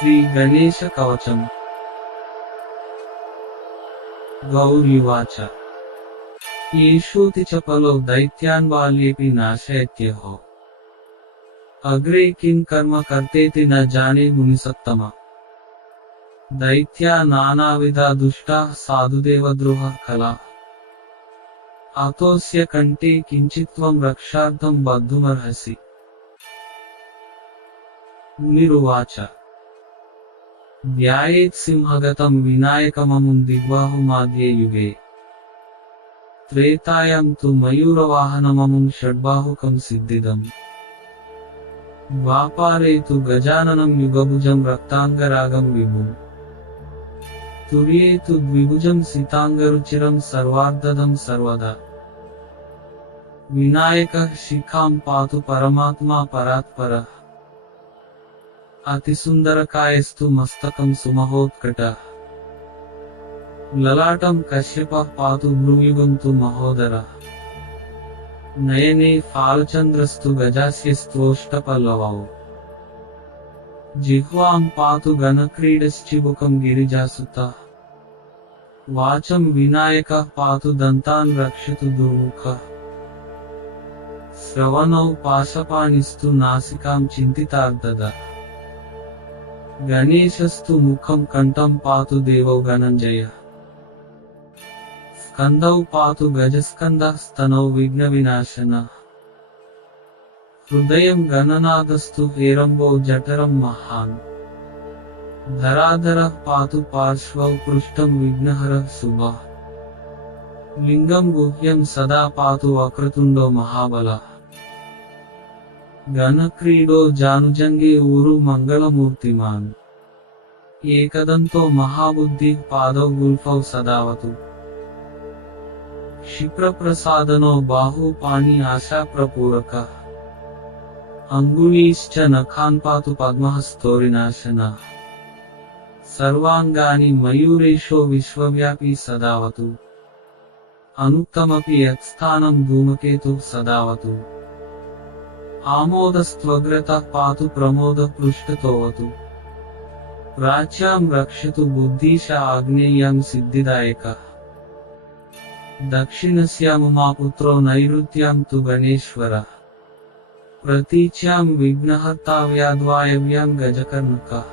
శ్రీ గణేశ కవచం. గౌర్యువాచ ఈషూతి చపలో దైత్యాన్ బాల్యేపి నాశయత్యః అగ్రే కిం కర్మ కర్తేతి న జానే మునిసత్తమ. దైత్యా నానావిధా దుష్టాః సాధుదేవద్రోహః కలాః అతోస్య కంఠే కించిత్వం రక్షార్థం బద్ధుమర్హసి. మునిరువాచ ధ్యాయేత్ సింహగతం వినాయకమముం దిగ్బాహుమాద్యే యుగే త్రేతాయాం తు మయూరవాహనమముం షడ్బాహుకం సిద్ధిదం. ద్వాపారే తు గజాననం యుగభుజం రక్తాంగరాగం విభుం తుర్యే తు ద్విభుజం సితాంగరుచిరం సర్వార్ధదం సర్వదా. వినాయకః శిఖాం పాతు పరమాత్మా పరాత్పరః అతిసుందరకాయస్తు మస్తకం సుమహోత్కటః. లలాటం కశ్యపః పాతు భ్రూయుగం తు మహోదరః నయనే ఫాలచంద్రస్తు గజాస్యస్త్వోష్టపల్లవౌ. జిహ్వాం పాతు గణక్రీడశ్చిబుకం గిరిజాసుతః వాచం వినాయకః పాతు దంతాన్ రక్షతు దుర్ముఖః. శ్రవణౌ పాశపాణిస్తు నాసికాం చింతితార్దదః గణేశస్తు ముఖం కంఠం పాతు దేవౌ గణంజయః. స్కందౌ పాతు గజస్కందః స్తనౌ విఘ్నవినాశనః. హృదయం గణనాథస్తు హేరంబౌ జఠరం మహాన్. ధరాధరః పాతు పార్శ్వౌ పృష్ఠం విఘ్నహరః శుభః. లింగం గుహ్యం సదా పాతు వక్రతుండో మహాబలః. గణక్రీడో జానుజంగే ఊరు మంగళమూర్తిమాన్. ఏకదంతో మహాబుద్ధి పాదౌ గుల్ఫౌ సదావతు. క్షిప్రప్రసాదనో బాహు పాణి ఆశాప్రపూరకః. అంగుళీశ్చ నఖాన్ పాతు పద్మహస్తోరినాశనః. సర్వాంగాని మయూరేషో విశ్వవ్యాపీ సదావతు. అనుక్తమపి యత్స్థానం ధూమకేతుః సదావతు. ఆమోదస్త్వగ్రతః పాతు ప్రమోద పృష్ఠతోవతు. ప్రాచ్యాం రక్షతు బుద్ధీశ ఆగ్నేయాం సిద్ధిదాయకః. దక్షిణస్యాముమా పుత్రో నైరుత్యాం తు గణేశ్వరః. ప్రతీచ్యాం విఘ్నహర్తావ్యాద్వాయవ్యాం గజకర్ణకః.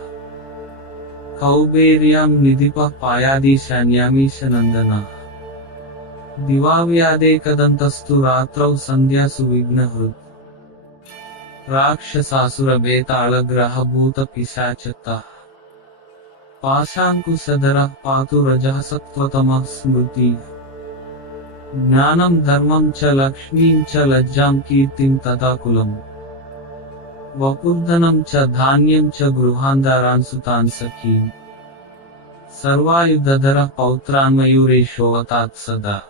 కౌబేర్యాం నిధిపః పాయాదీశాన్యామీశనందనః. దివావ్యాదేకదంతస్తు రాత్రౌ సంధ్యాసు విఘ్నహృత్. రాక్షసాసురబేతాళగ్రహభూత పిశాచతః. పాశాంకుశధరః పాతు రజః సత్వతమః స్మృతి. జ్ఞానం ధర్మం చ లక్ష్మీం చ లజ్జాం కీర్తిం తథా కులం. వపుర్ధనం చ ధాన్యం చ గృహాంధారాన్ సుతాన్ సఖీం. సర్వాయుధధరః పౌత్రాన్ మయూరేషోవతాత్ సదా.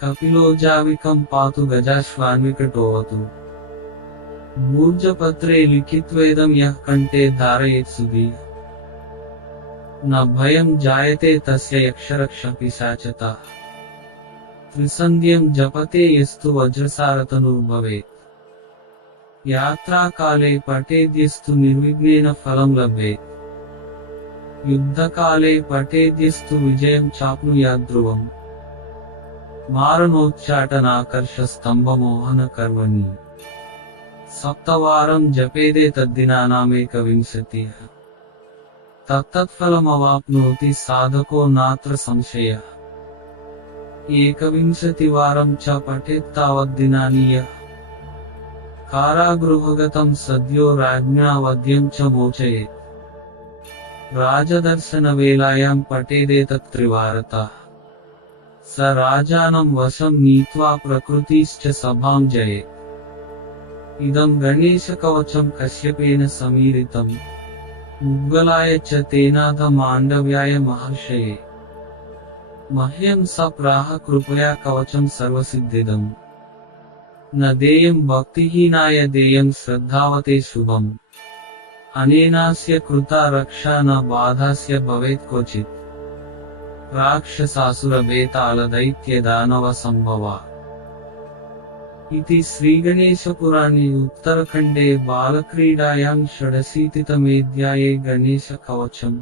కపిలోజావికం పాతు గజాశ్వాన్వికటోవతు. మూర్జపత్రే లిఖిత్వేదం యః కంఠే ధారయేత్ సుధీః. న భయం జాయతే తస్య యక్షరక్ష పిశాచతః. త్రిసంధ్యం జపతే యస్తు వజ్రసారతనుర్భవేత్. యాత్రాకాలే పఠేద్యస్తు నిర్విఘ్నేన ఫలం లభేత్. యుద్ధకాలే పఠేద్యస్తు విజయం చాప్నుయాద్ధ్రువం. మారణోచ్చాటనాకర్ష స్తంభమోహన కర్మణి. సప్తవారం జపేదే తద్దినానామేకవింశతిః. తత్తత్ఫలమవాప్నోతి సాధకో నాత్ర సంశయః. ఏకవింశతివారం చ పఠేత్తావద్దినాని యః. కారాగృహగతం సద్యో రాజ్ఞా వద్యం చ మోచయేత్. రాజదర్శనవేళాయాం పఠేదేతత్త్రివారతః. స రాజానం వశం నీత్వా ప్రకృతిశ్చ సభాం జయేత్. ఇదం గణేశకవచం కశ్యపేన సమీరితం. ముద్గలాయ చ తేనాథ మాండవ్యాయ మహర్షయే. మహ్యం స ప్రాహ కృపయా కవచం సర్వసిద్ధిదం. న దేయం భక్తిహీనాయ దేయం శ్రద్ధావతే శుభం. అనేనాస్య కృతా రక్షా న బాధాస్య భవేత్ క్వచిత్. రాక్షసాసుర బేతాళ దైత్య దానవ సంభవ. इति श्रीगणेशपुराणे उत्तरखण्डे बालक्रीडायां षडशीतितमेऽध्याये गणेशकवचम्।